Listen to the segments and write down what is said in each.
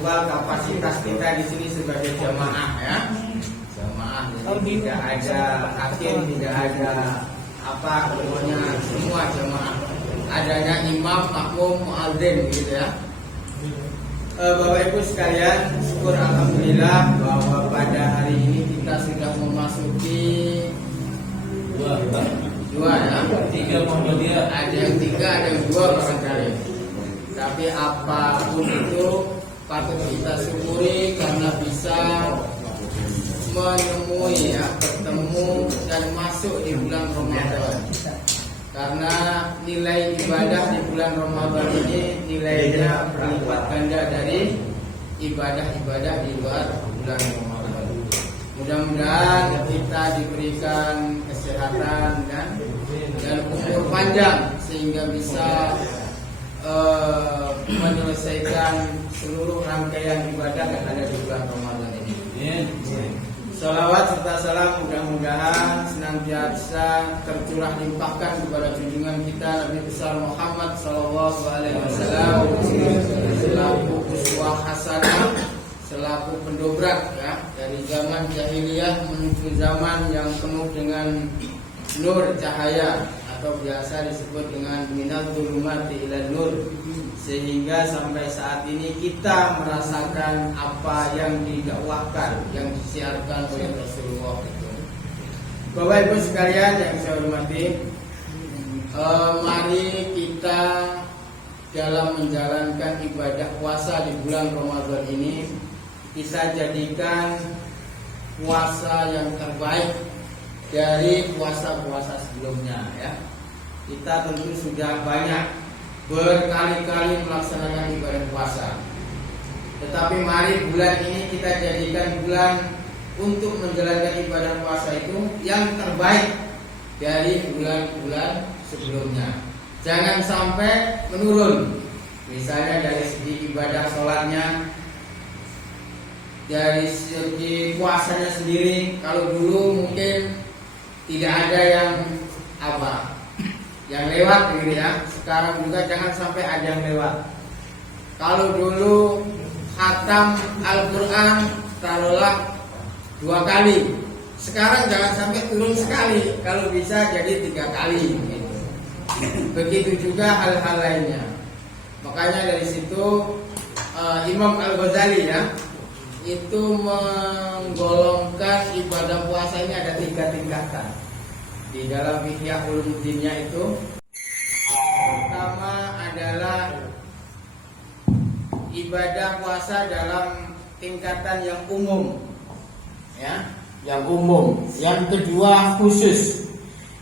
lupa kapasitas kita di sini sebagai jamaah ya. Jamaah, jadi tidak ada hakim, tidak ada apa pokoknya semua jamaah. Adanya imam, makmum, muadzin gitu ya. Bapak Ibu sekalian, syukur alhamdulillah bahwa pada hari ini kita sudah memasuki dua ya. Ada yang tiga, ada yang dua barangkali. Tapi apapun itu patut kita syukuri karena bisa menemui ya, bertemu dan masuk di bulan Ramadan. Karena nilai ibadah di bulan Ramadan ini nilainya berlipat ganda dari ibadah-ibadah di luar bulan Ramadan. Mudah-mudahan kita diberikan kesehatan dan umur panjang sehingga bisa menyelesaikan seluruh rangkaian ibadah yang ada di bulan Ramadan ini. Salawat serta salam mudah-mudahan senantiasa tercurah limpahkan kepada junjungan kita Nabi besar Muhammad sallallahu alaihi wasallam selaku uswah hasanah, selaku pendobrak ya dari zaman jahiliyah menuju zaman yang penuh dengan nur cahaya atau biasa disebut dengan minal dzulumati ila nur, sehingga sampai saat ini kita merasakan apa yang didakwahkan, yang disiarkan oleh Rasulullah itu. Bapak Ibu sekalian yang saya hormati, mari kita dalam menjalankan ibadah puasa di bulan Ramadan ini kita jadikan puasa yang terbaik dari puasa-puasa sebelumnya ya. Kita tentu sudah banyak berkali-kali melaksanakan ibadah puasa. Tetapi mari bulan ini kita jadikan bulan untuk menjalankan ibadah puasa itu yang terbaik dari bulan-bulan sebelumnya. Jangan sampai menurun. Misalnya dari segi ibadah sholatnya, dari segi puasanya sendiri. Kalau dulu mungkin tidak ada yang lewat gitu ya. Sekarang juga jangan sampai ada yang lewat. Kalau dulu khatam Al-Quran taruhlah 2 kali, sekarang jangan sampai turun sekali. Kalau bisa jadi 3 kali gitu. Begitu juga hal-hal lainnya. Makanya dari situ Imam Al-Ghazali ya itu menggolongkan ibadah puasa ini ada 3 tingkatan. Di dalam Ihya Ulumuddinnya itu pertama adalah ibadah puasa dalam tingkatan yang umum ya, yang umum. Yang kedua khusus.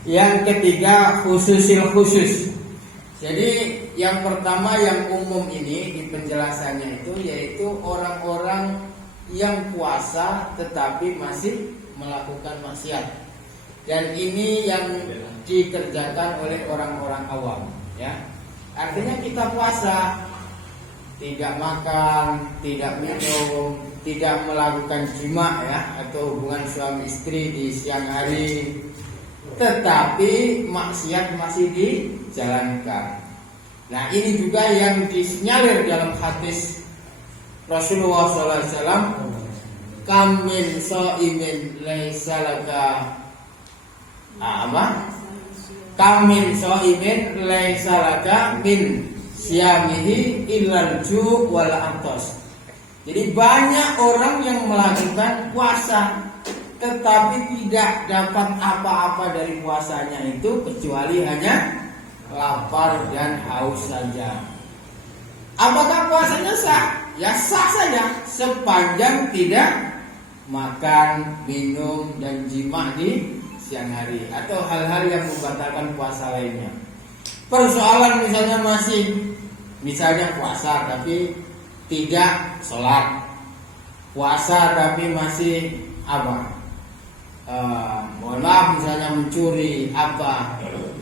Yang ketiga khususil khusus. Jadi yang pertama yang umum ini di penjelasannya itu yaitu orang-orang yang puasa tetapi masih melakukan maksiat. Dan ini yang dikerjakan oleh orang-orang awam ya. Artinya kita puasa, tidak makan, tidak minum, tidak melakukan jima ya atau hubungan suami istri di siang hari, tetapi maksiat masih dijalankan. Nah ini juga yang disinyalir dalam hadis Rasulullah SAW, kam min shaimin laisa laka Kamin shaimin laisa laka min siyamihi illal ju' wal atos. Jadi banyak orang yang melakukan puasa tetapi tidak dapat apa-apa dari puasanya itu kecuali hanya lapar dan haus saja. Apakah puasanya sah? Ya sah saja sepanjang tidak makan, minum dan jima di siang hari atau hal-hal yang membatalkan puasa lainnya. Persoalan misalnya puasa tapi tidak sholat, puasa tapi masih mohon maaf misalnya mencuri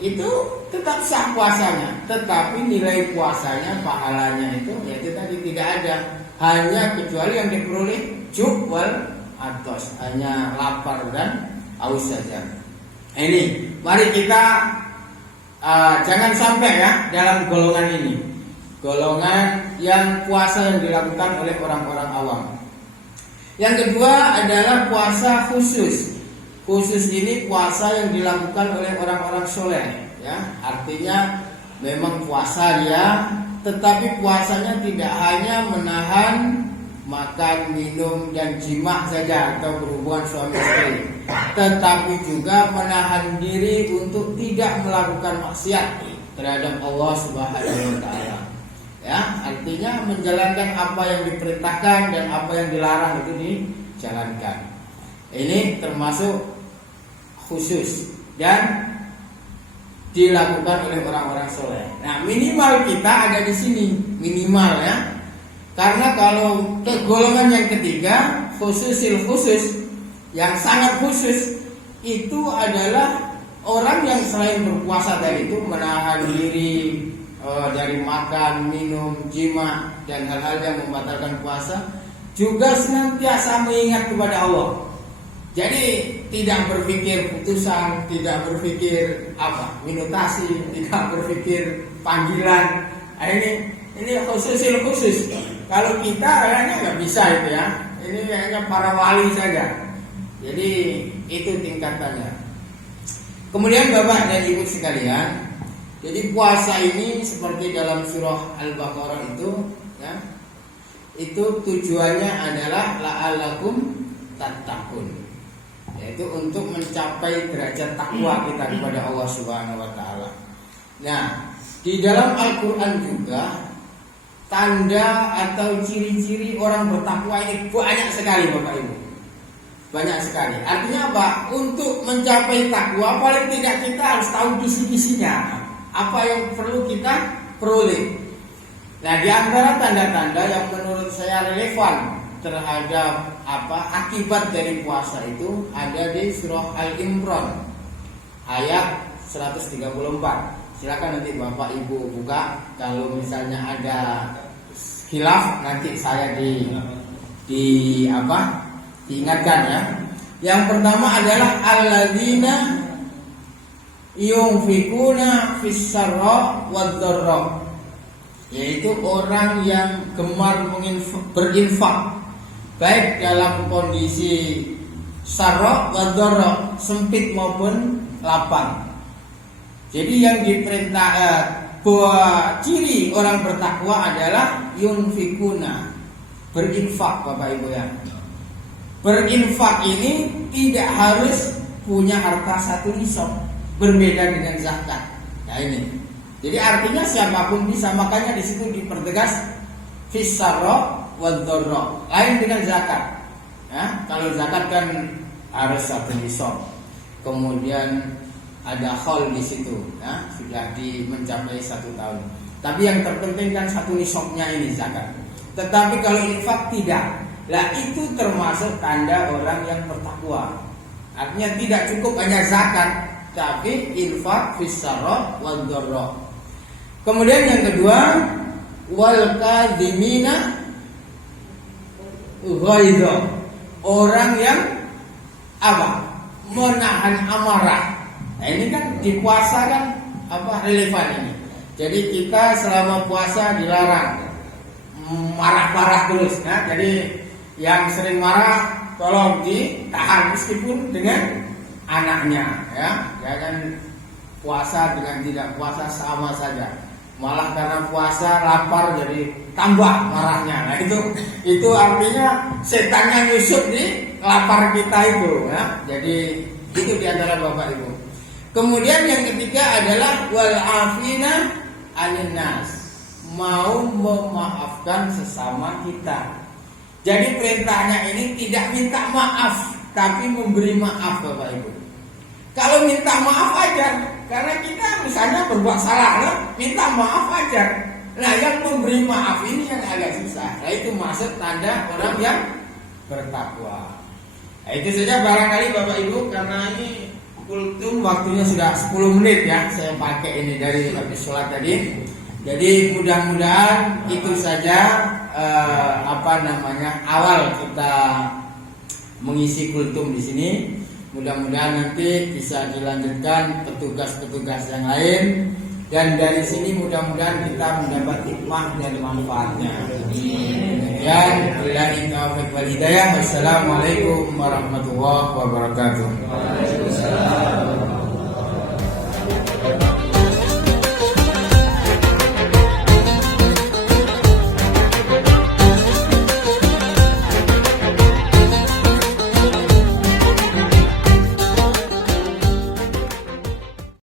itu tetap sah puasanya, tetapi nilai puasanya, pahalanya itu yaitu tadi tidak ada, hanya kecuali yang diperoleh ju' wal atos, hanya lapar dan haus saja. Ini mari kita jangan sampai ya dalam golongan ini. golongan yang puasa yang dilakukan oleh orang-orang awam. Yang kedua adalah puasa khusus. Khusus ini puasa yang dilakukan oleh orang-orang soleh, ya. Artinya memang puasa dia, tetapi puasanya tidak hanya menahan makan, minum, dan jima saja atau berhubungan suami istri, tetapi juga menahan diri untuk tidak melakukan maksiat terhadap Allah Subhanahu wa taala. Ya, artinya menjalankan apa yang diperintahkan dan apa yang dilarang itu dijalankan. Ini termasuk khusus dan dilakukan oleh orang-orang soleh. Nah, minimal kita ada di sini, minimal ya. Karena kalau ke golongan yang ketiga, khususil khusus, yang sangat khusus, itu adalah orang yang selain berpuasa tadi itu menahan diri dari makan, minum, jima, dan hal-hal yang membatalkan puasa, juga senantiasa mengingat kepada Allah. Jadi tidak berpikir putusan, tidak berpikir minutasi, tidak berpikir panggilan. Nah, ini khususil khusus. Kalau kita kayaknya nggak bisa itu ya. Ini kayaknya para wali saja. Jadi itu tingkatannya. Kemudian Bapak dan Ibu sekalian, jadi puasa ini seperti dalam surah Al-Baqarah itu, ya, itu tujuannya adalah la'allakum tattaqun, yaitu untuk mencapai derajat takwa kita kepada Allah Subhanahu wa taala. Nah, di dalam Al-Qur'an juga tanda atau ciri-ciri orang bertakwa ini banyak sekali Bapak Ibu. Banyak sekali. Artinya apa? Untuk mencapai takwa paling tidak kita harus tahu kisi-kisinya. Apa yang perlu kita peroleh. Nah, di antara tanda-tanda yang menurut saya relevan terhadap akibat dari puasa itu ada di surah Al-Imran ayat 134. Silakan nanti Bapak Ibu buka. Kalau misalnya ada khilaf nanti saya diingatkan ya. Yang pertama adalah alladzina yunfikuna fis-sarra wad-dharra, yaitu orang yang gemar berinfak baik dalam kondisi sarra wad-dharra, sempit maupun lapang. Jadi yang diperintah bahwa ciri orang bertakwa adalah yunfikuna, berinfak Bapak Ibu ya. Berinfak ini tidak harus punya harta satu nisab, berbeda dengan zakat. Nah ini. Jadi artinya siapapun bisa, makanya di situ dipertegas fis-sarra wad-dharra, lain dengan zakat. Ya, kalau zakat kan harus satu nisab. Kemudian ada khol di situ, ya, sudah mencapai 1 tahun. Tapi yang terpenting kan satu nisabnya ini zakat. Tetapi kalau infak tidak. Lah itu termasuk tanda orang yang bertakwa. Artinya tidak cukup hanya zakat, tapi infak fis-sarra wad-dharra. Kemudian yang kedua, wal kadhimina ghaidha, orang yang menahan amarah. Nah ini kan di puasa kan relevan ini. Jadi kita selama puasa dilarang marah-marah terus. Nah, jadi yang sering marah tolong ditahan meskipun dengan anaknya, ya. Jangan puasa dengan tidak puasa sama saja. Malah karena puasa lapar jadi tambah marahnya. Nah itu artinya setannya nyusup di lapar kita itu, ya. Jadi itu diantara Bapak Ibu. Kemudian yang ketiga adalah wal afina anin nas, mau memaafkan sesama kita. Jadi perintahnya ini tidak minta maaf, tapi memberi maaf Bapak Ibu. Kalau minta maaf aja, karena kita misalnya berbuat salah, minta maaf aja. Nah yang memberi maaf ini yang agak susah. Nah itu masuk tanda orang yang bertakwa. Nah itu saja barangkali Bapak Ibu, karena ini kultum waktunya sudah 10 menit ya, saya pakai ini dari habis sholat tadi. Jadi mudah-mudahan itu saja awal kita mengisi kultum di sini. Mudah-mudahan nanti bisa dilanjutkan petugas-petugas yang lain Dan dari sini mudah-mudahan kita mendapat hikmah dan manfaatnya. Kemudian billahi taufiq wal hidayah. Wassalamualaikum warahmatullahi wabarakatuh.